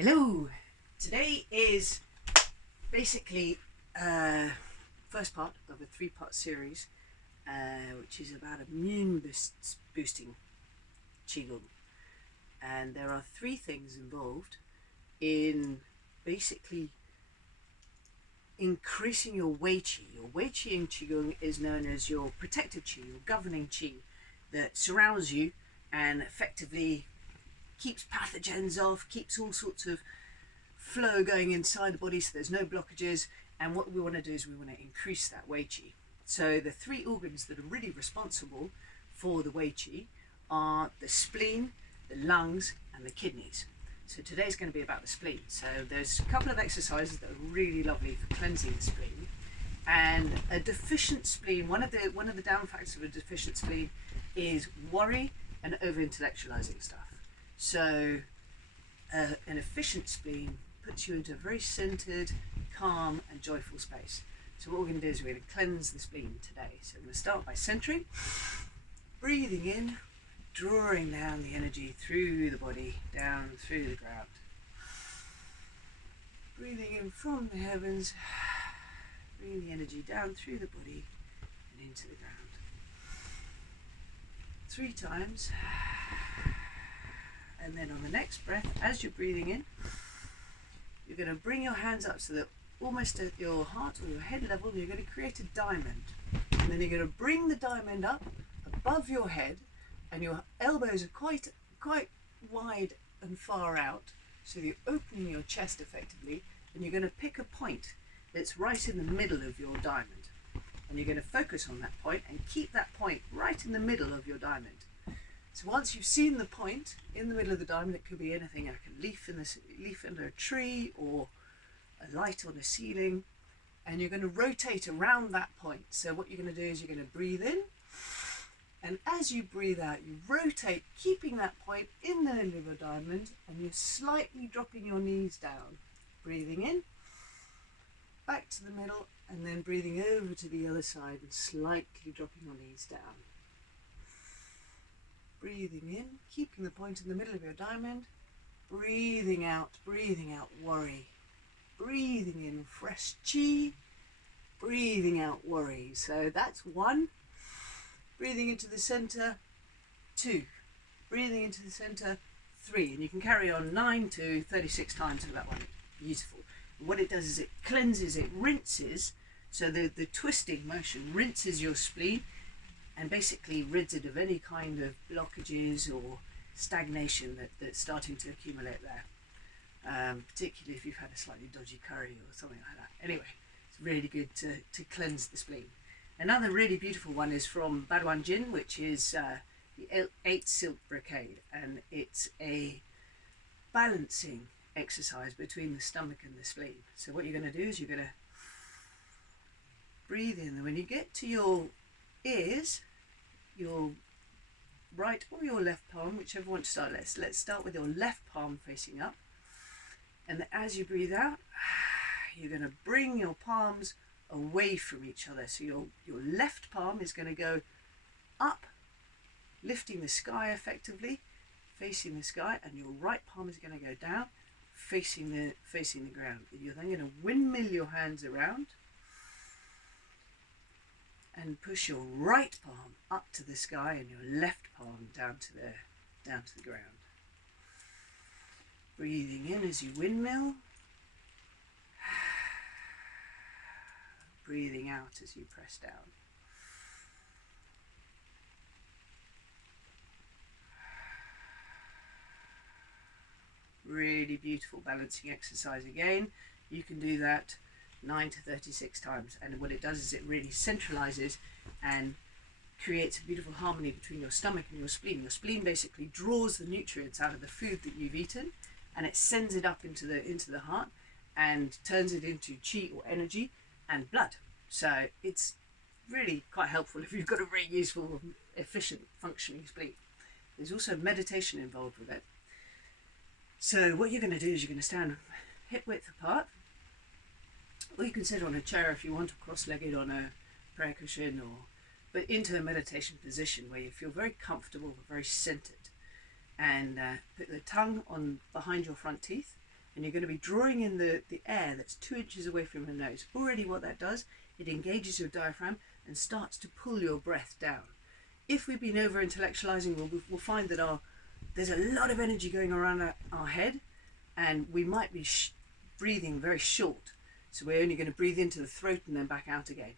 Hello! Today is basically first part of a three-part series which is about immune boosting Qigong, and there are three things involved in basically increasing your Wei Qi. Your Wei Qi in Qigong is known as your protective Qi, your governing Qi that surrounds you and effectively keeps pathogens off, keeps all sorts of flow going inside the body so there's no blockages. And what we want to do is we want to increase that Wei Qi. So the three organs that are really responsible for the Wei Qi are the spleen, the lungs and the kidneys. So today's going to be about the spleen. So there's a couple of exercises that are really lovely for cleansing the spleen. And a deficient spleen, one of the down factors of a deficient spleen is worry and over-intellectualizing stuff. So an efficient spleen puts you into a very centered, calm and joyful space. So what we're going to do is we're going to cleanse the spleen today. So we're going to start by centering, breathing in, drawing down the energy through the body, down through the ground. Breathing in from the heavens, bringing the energy down through the body and into the ground. 3 times. And then on the next breath, as you're breathing in, you're going to bring your hands up so that almost at your heart or your head level, you're going to create a diamond. And then you're going to bring the diamond up above your head, and your elbows are quite wide and far out, so you're opening your chest effectively, and you're going to pick a point that's right in the middle of your diamond. And you're going to focus on that point and keep that point right in the middle of your diamond. So once you've seen the point in the middle of the diamond, it could be anything, like a leaf under a tree or a light on a ceiling, and you're going to rotate around that point. So what you're going to do is you're going to breathe in, and as you breathe out, you rotate, keeping that point in the middle of your diamond, and you're slightly dropping your knees down. Breathing in, back to the middle, and then breathing over to the other side and slightly dropping your knees down. Breathing in, keeping the point in the middle of your diamond. Breathing out worry. Breathing in fresh Qi. Breathing out worry. So that's 1. Breathing into the center, 2. Breathing into the center, 3. And you can carry on 9 to 36 times with that one. Beautiful. And what it does is it cleanses, it rinses. So the twisting motion rinses your spleen and basically rids it of any kind of blockages or stagnation that's starting to accumulate there. Particularly if you've had a slightly dodgy curry or something like that. Anyway, it's really good to cleanse the spleen. Another really beautiful one is from Badwan Jin, which is the 8 Silk Brocade, and it's a balancing exercise between the stomach and the spleen. So what you're going to do is you're going to breathe in, and when you get to your ears, your right or your left palm, whichever one to start. Let's start with your left palm facing up, and as you breathe out, you're going to bring your palms away from each other. So your left palm is going to go up, lifting the sky effectively, facing the sky, and your right palm is going to go down, facing the ground. You're then going to windmill your hands around and push your right palm up to the sky and your left palm down to the ground. Breathing in as you windmill. Breathing out as you press down. Really beautiful balancing exercise again. You can do that 9 to 36 times, and what it does is it really centralizes and creates a beautiful harmony between your stomach and your spleen. Your spleen basically draws the nutrients out of the food that you've eaten, and it sends it up into the heart and turns it into Qi or energy and blood. So it's really quite helpful if you've got a very useful, efficient, functioning spleen. There's also meditation involved with it. So what you're going to do is you're going to stand hip width apart, or you can sit on a chair if you want, or cross-legged on a prayer cushion, but into a meditation position where you feel very comfortable, very centered. And put the tongue on behind your front teeth, and you're going to be drawing in the air that's 2 inches away from your nose. Already what that does, it engages your diaphragm and starts to pull your breath down. If we've been over intellectualizing, we'll find that there's a lot of energy going around our head, and we might be breathing very short. So we're only going to breathe into the throat and then back out again.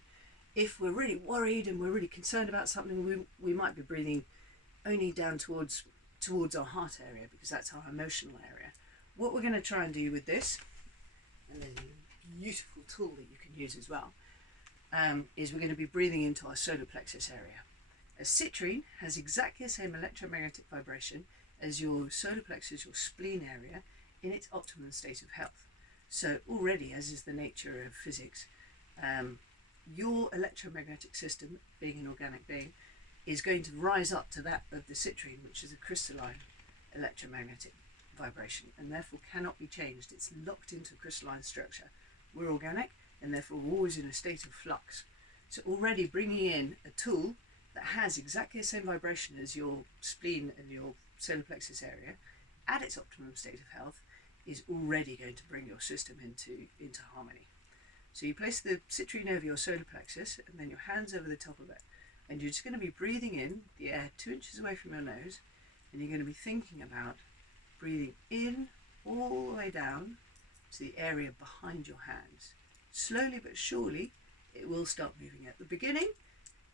If we're really worried and we're really concerned about something, we might be breathing only down towards our heart area, because that's our emotional area. What we're going to try and do with this, and there's a beautiful tool that you can use as well, is we're going to be breathing into our solar plexus area. A citrine has exactly the same electromagnetic vibration as your solar plexus, your spleen area, in its optimum state of health. So already, as is the nature of physics, your electromagnetic system, being an organic being, is going to rise up to that of the citrine, which is a crystalline electromagnetic vibration, and therefore cannot be changed. It's locked into a crystalline structure. We're organic, and therefore we're always in a state of flux. So already bringing in a tool that has exactly the same vibration as your spleen and your solar plexus area at its optimum state of health is already going to bring your system into harmony. So you place the citrine over your solar plexus and then your hands over the top of it, and you're just going to be breathing in the air 2 inches away from your nose, and you're going to be thinking about breathing in all the way down to the area behind your hands. Slowly but surely it will start moving. At the beginning,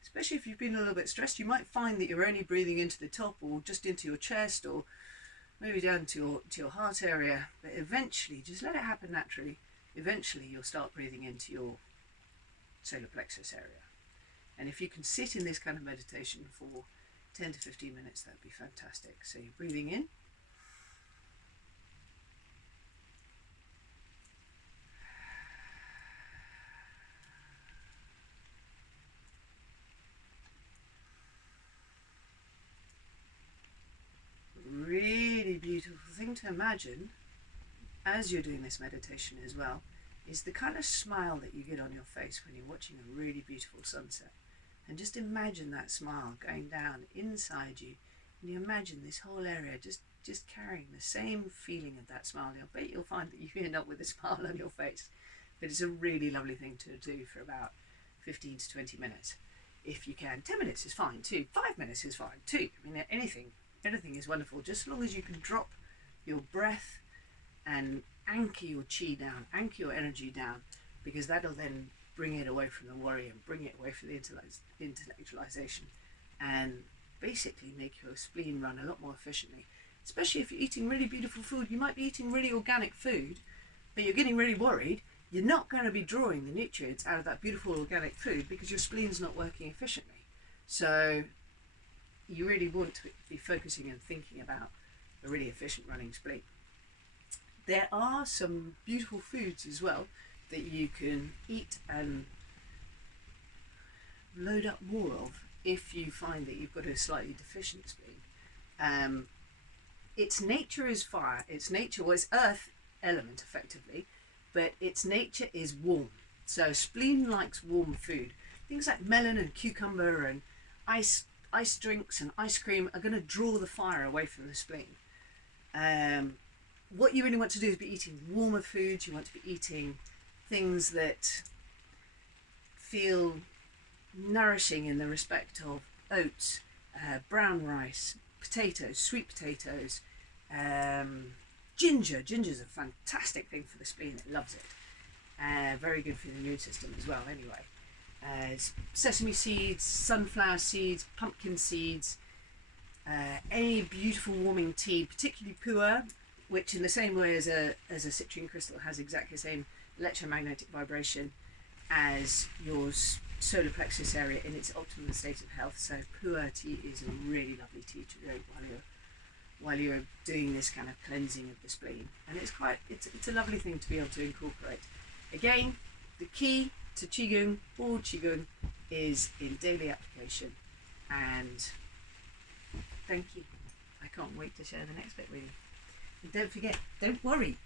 especially if you've been a little bit stressed, you might find that you're only breathing into the top or just into your chest or maybe down to your heart area, but eventually, just let it happen naturally, eventually you'll start breathing into your solar plexus area. And if you can sit in this kind of meditation for 10 to 15 minutes, that'd be fantastic. So you're breathing in, really beautiful thing to imagine as you're doing this meditation as well is the kind of smile that you get on your face when you're watching a really beautiful sunset. And just imagine that smile going down inside you, and you imagine this whole area just carrying the same feeling of that smile. I bet you'll find that you end up with a smile on your face. But it's a really lovely thing to do for about 15 to 20 minutes if you can. 10 minutes is fine too, 5 minutes is fine too. I mean, anything is wonderful, just as long as you can drop your breath and anchor your chi down, anchor your energy down, because that'll then bring it away from the worry and bring it away from the intellectualization, and basically make your spleen run a lot more efficiently. Especially if you're eating really beautiful food. You might be eating really organic food, but you're getting really worried. You're not going to be drawing the nutrients out of that beautiful organic food because your spleen's not working efficiently. So you really want to be focusing and thinking about a really efficient running spleen. There are some beautiful foods as well that you can eat and load up more of if you find that you've got a slightly deficient spleen. Its nature is fire. Its nature was earth element effectively, but its nature is warm. So spleen likes warm food. Things like melon and cucumber and ice drinks and ice cream are going to draw the fire away from the spleen. What you really want to do is be eating warmer foods. You want to be eating things that feel nourishing in the respect of oats, brown rice, potatoes, sweet potatoes, ginger. Ginger's a fantastic thing for the spleen. It loves it. Very good for the immune system as well anyway. Sesame seeds, sunflower seeds, pumpkin seeds, any beautiful warming tea, particularly pu'er, which in the same way as a citrine crystal has exactly the same electromagnetic vibration as your solar plexus area in its optimum state of health. So pu'er tea is a really lovely tea to drink while you're doing this kind of cleansing of the spleen, and it's a lovely thing to be able to incorporate. Again, the key to qigong, all qigong, is in daily application. And thank you. I can't wait to share the next bit with you. And don't forget, don't worry.